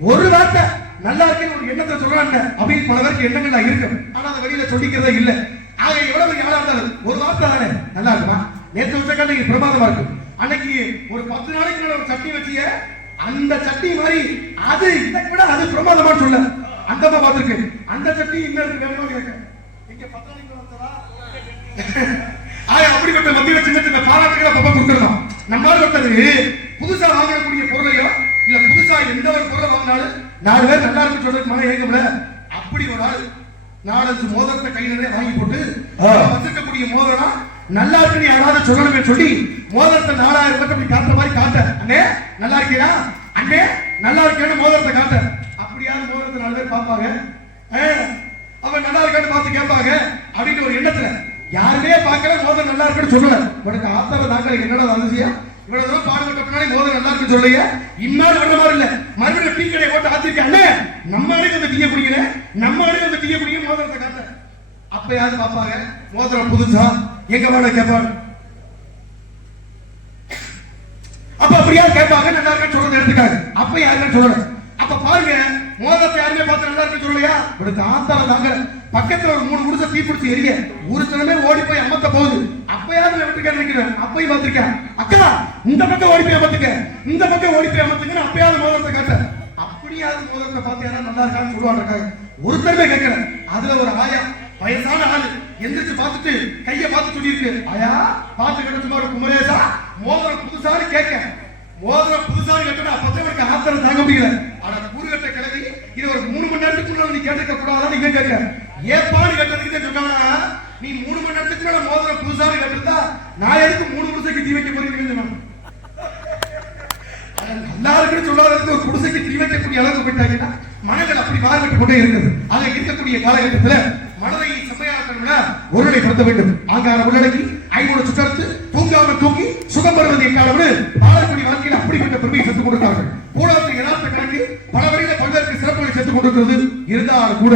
ஒரு வார்த்தை நல்லா இருக்குன்னு ஒரு எண்ணத்தை சொல்றாங்க அப்படின்னு பல பேருக்கு எண்ணங்கள்லாம் இருக்கு. ஆனா அதை வெளியில சொல்லிக்கிறதே இல்ல. ஆக எவ்வளவு பெரிய ஆளா இருந்தாலும் ஒரு வார்த்தை தானே நல்லா இருக்குமா, நேற்று வச்ச இன்னைக்கு பிரமாதமா இருக்கு, அன்னைக்கு ஒரு 10 நாளைக்கு மேல ஒரு சட்னி வச்சிய அந்த சட்னி மாதிரி அது இதை விட அது பிரமாதமா சொல்ல அந்தமா பார்த்திருக்கு. அந்த சட்னி இன்னும் வேணுமா கேட்க இங்க 10 நாளைக்கு வந்ததா அப்படிப்பட்ட மத்தியில சின்ன சின்ன பாராட்டுகளை பப்பா கொடுத்துருந்தோம். நம்மளால ஒருத்தரு புதுசா வாங்கக்கூடிய பொருளையோ இல்ல புதுசா எந்த ஒரு பொருளை வாங்கினாலும் 4 பேர் நல்லா இருக்கு சொல்றதுக்கு மன ஏகம்ல. அப்படி ஒரு ஆள் 4-5 மோதிரத்தை கையிலே வாங்கி போட்டு வச்சிருக்கக்கூடிய மோதிரம் நல்லா இருக்குன்னு யாராவது சொல்லணுமே சொல்லி மோதிரத்தை 4000 பக்கம் இப்படி காட்டுற மாதிரி காட்ட, அண்ணே நல்லா இருக்கியா, அண்ணே நல்லா இருக்கேன்னு மோதிரத்தை காட்ட. அப்படியாவது மோதிரத்தை 4 பேர் பார்ப்பாங்க, அவன் நல்லா இருக்கான்னு பார்த்து கேட்பாங்க அப்படின்னு ஒரு எண்ணத்துல யாருமே பார்க்கல. மோதிரம் நல்லா இருக்குன்னு சொல்லல. உனக்கு ஆத்தர தாக்கல என்னடா அதிசயம், இவ்வளவு தூரம் பாடுபட்ட பின்னாடி மோதிரம் நல்லா இருக்குன்னு சொல்லைய இன்னாலும் பண்ண மாதிரி இல்ல. மறுபடியும் டீ கடையை போட்டு ஆத்திருக்கேன், அண்ணே நம்ம ஆளுக்கு அந்த டீயை குடிக்கல, நம்ம ஆளுக்கு அந்த டீயை குடிக்க மோதிரத்தை காட்ட. அப்ப யாரு பார்ப்பாங்க, மோதிரம் புதுசா எங்க வேணா கேட்பாங்க. அப்ப அப்படியா கேட்பாங்க, நல்லா இருக்குன்னு சொல்றது எடுத்துக்காங்க. அப்ப யாருன்னு சொல்லல. அப்ப பாருங்க, மோதிரத்தை யாருமே பார்த்து நல்லா இருக்குன்னு சொல்லலையா, உனக்கு ஆத்தால தாங்க பக்கத்துல ஒரு 3 குடிசை தீ பிடிச்சி எரிய ஊருச்சனமே ஓடி போய் அமர்த்த போகுது. அப்பயாவது விட்டுக்க நினைக்கிறேன். அப்பயும் பார்த்திருக்கேன், அக்கா இந்த பக்கம் ஓடி போய் அமர்த்துக்க, இந்த பக்கம் ஓடி போய் அமர்த்துங்க, அப்பயாவது மோதிரத்தை காட்ட. அப்படியாவது மோதிரத்தை பார்த்து யாரா நல்லா இருக்கான்னு சொல்லுவாங்க. ஒருத்தருமே கேட்கிறேன். அதுல ஒரு ஆயா வயசான ஆளு எந்திரிச்சு பார்த்துட்டு கைய பார்த்து சொல்லியிருக்கு, ஆயா பார்த்து கிடச்சுமா ஒரு குமரேசா மோதிரம் புதுசான்னு கேட்க. மோதிரம் புதுசான்னு கேட்டா அப்பதான் எனக்கு ஆத்திரம் தாங்க முடியல. ஆனா கூறுகட்ட கிளவி இது ஒரு 3 மணி நேரத்துக்கு நீ கேட்டுக்க கூடாதான்னு இங்க கேட்க. ஏப்பாடு கேட்டதுக்கு சொன்னா நீ 3 மணி நேரத்துக்கு மேல மோதிரம் புதுசான்னு கேட்டிருந்தா நான் எதுக்கு 3 குடிசைக்கு தீ வைக்க போறீங்கன்னு நல்லா இருக்குன்னு சொல்லாததுக்கு ஒரு குடிசைக்கு தீ வைக்கக்கூடிய அளவுக்கு போயிட்டாங்கன்னா மனங்கள் அப்படி மாறுபட்டு கொண்டே இருக்குது. ஆக இருக்கக்கூடிய காலகட்டத்தில் மனதை செம்மையாக்கணும்னா ஒருநிலைப்படுத்த வேண்டும். ஆங்கார உள்ளடக்கி 5 சுற்றத்து தூங்காமல் தூங்கி சுகம் வருவது எக்காலம்னு வாழக்கூடிய வாழ்க்கையில் அப்படிப்பட்ட பெருமையை சேர்த்துக் கொடுத்தார்கள். கூடாது யதார்த்த கணக்கு பல வரையில பல்வேறு சிறப்புகளை சேர்த்துக் கொண்டிருக்கிறது. இருந்தாலும் கூட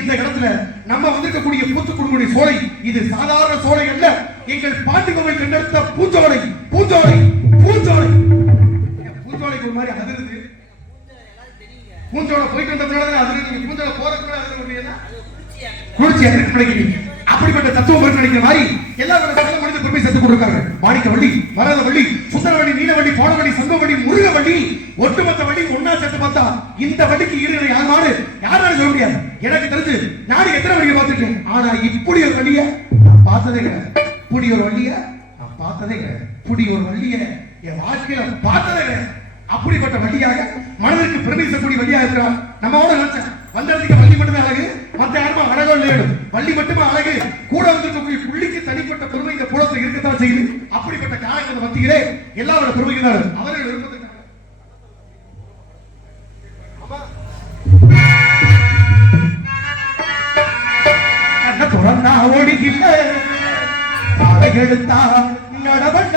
இந்த இடத்துல நம்ம வந்திருக்கக்கூடிய பூத்துக்குடிமுடி சோலை இது சாதாரண சோலை அல்ல. எங்கள் பாண்டிகோவில் கண்டெடுத்த பூஞ்சோலை பூஞ்சோலை பூஞ்சோலை பூஞ்சோலைக்கு ஒரு மாதிரி அதிர்ந்து பூஞ்சோலை போயிட்டு வந்ததுனால அதிர்ந்து நீங்க பூஞ்சோலை போறதுக்குள்ள அதிர்ந்து குளிர்ச்சி எதற்கு கிடைக்கிறீங்க. அப்படிப்பட்ட தத்துவம் நினைக்கிற மாதிரி எல்லா மனித பெருமை சேர்த்துக் கொடுக்காங்க. மாணிக்க வள்ளி, மரத வள்ளி, சுந்தர வள்ளி, நீல வள்ளி, போன வள்ளி, சங்க வள்ளி, முருக வள்ளி, ஒட்டுமொத்த வள்ளி ஒன்னா சேர்த்து பார்த்தா இந்த வள்ளிக்கு ஈடு யாராலும் சொல்ல முடியாது. எனக்கு தெரிஞ்சு நான் எத்தனை வழியை பார்த்துட்டேன். ஆனா இப்படி ஒரு வழிய நான் பார்த்ததே கிடையாது. இப்படி ஒரு வழிய நான் பார்த்ததே கிடையாது. இப்படி ஒரு வழிய என் வாழ்க்கையில பார்த்ததே கிடையாது. அப்படிப்பட்ட வழியாக மனதிற்கு பெருமை சேர்க்கக்கூடிய வழியாக இருக்கிறார். நம்மளோட நினைச்சேன் வந்ததுக்கு வள்ளி மட்டுமே அழகு, மற்ற யாருமே அழகோ இல்லையோ வள்ளி மட்டுமே அழகு. கூட வந்திருக்கக்கூடிய புள்ளிக்கு தனிப்பட்ட பெருமை இந்த புலத்தில் இருக்கத்தான் செய்யுது. அப்படிப்பட்ட காலங்கள் மத்தியிலே எல்லாரோட பெருமைகிறார்கள். அவர்கள் விருப்பத்திற்காக துறந்தா ஓடுகின்ற எடுத்தா நடவண்ட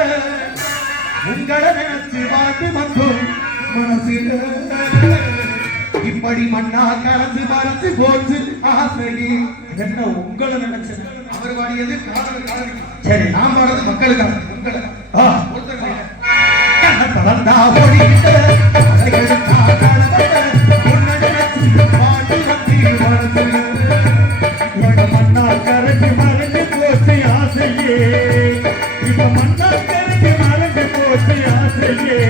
உங்களை நினைச்சு வாழ்த்து வந்தோம் மனசில் இப்படி மண்ணா கலந்து மறந்து போச்சு ஆசையே. என்ன உங்களை நினைச்சேன். அவர் பாடியது காதலுக்கு. சரி, நான் பாடுறது மக்களுக்காக, உங்களுக்காக. ஒருத்தர் இல்ல. கண்ண தளர்ந்தா ஓடிட்ட அலைகள் காதலவே உன்னை நினைச்சு பாட்டு வத்தி மனசுல. இப்ப மண்ணா கரைஞ்சு மறைஞ்சு போச்சு ஆசையே. இப்ப மண்ணா கரைஞ்சு மறைஞ்சு போச்சு ஆசையே.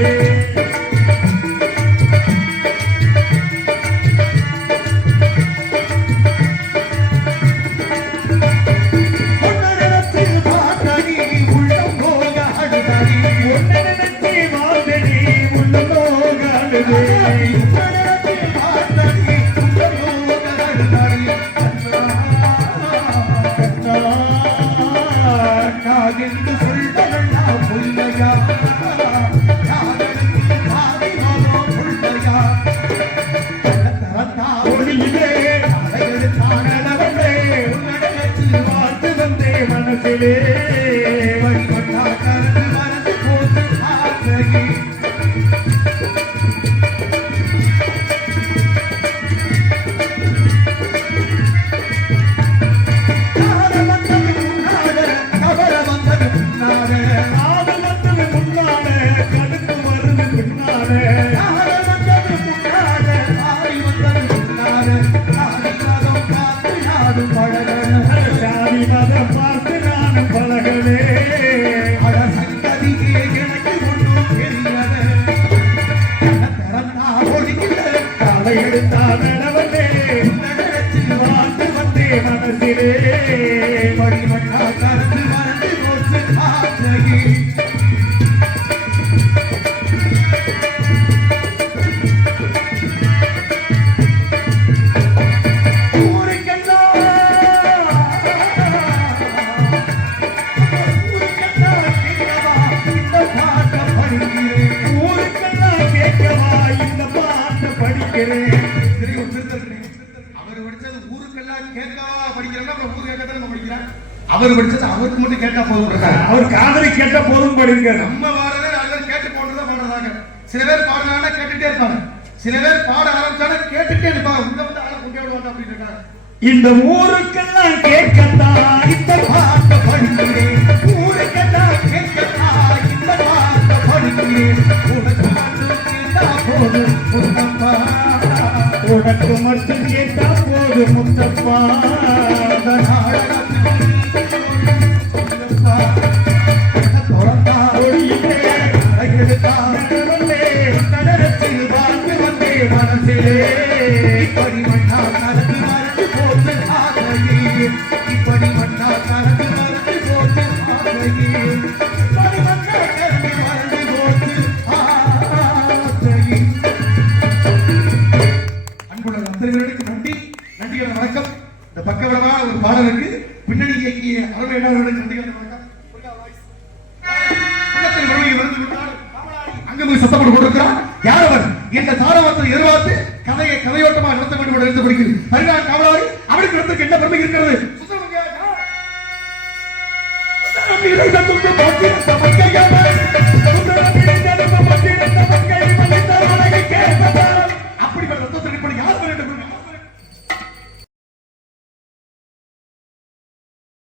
அவர் படிச்சது அவருக்கு மட்டும் கேட்டா போதும். அவர் காதலி கேட்டா போதும் படிங்க. நம்ம பாடுறதே நாலு கேட்டு போடுறதா பாடுறாங்க. சில பேர் பாடுறாங்கன்னா கேட்டுட்டே இருப்பாங்க, சில பேர் பாட ஆரம்பிச்சாலும் கேட்டுட்டே இருப்பாங்க. உள்ள வந்து ஆளை கொண்டு விடுவாங்க அப்படின்னு இருக்காங்க. இந்த ஊருக்கெல்லாம் கேட்கத்தான் இந்த பாட்ட படிக்கிறேன். ஊருக்கெல்லாம் கேட்கத்தான் இந்த பாட்ட படிக்கிறேன். உனக்கு மட்டும் கேட்டா போதும் முத்தப்பா, உனக்கு மட்டும் கேட்டா போதும் முத்தப்பா. வணக்கம். இந்த பக்கவிடமான ஒரு பாடலுக்கு பின்னணி இயக்கிய அருமையாளர்களுக்கு நன்றிகள் வணக்கம். அங்க போய் சத்தப்பட்டு கொண்டிருக்கிறார். யார் அவர்? இந்த தாராவத்தில் எதிர்பார்த்து கதையை கதையோட்டமாக நடத்த வேண்டும் என்று எடுத்து கொடுக்கிறது பரிகார காவலாளி. அவருக்கு இடத்துக்கு என்ன பெருமை இருக்கிறது? சுந்தரம்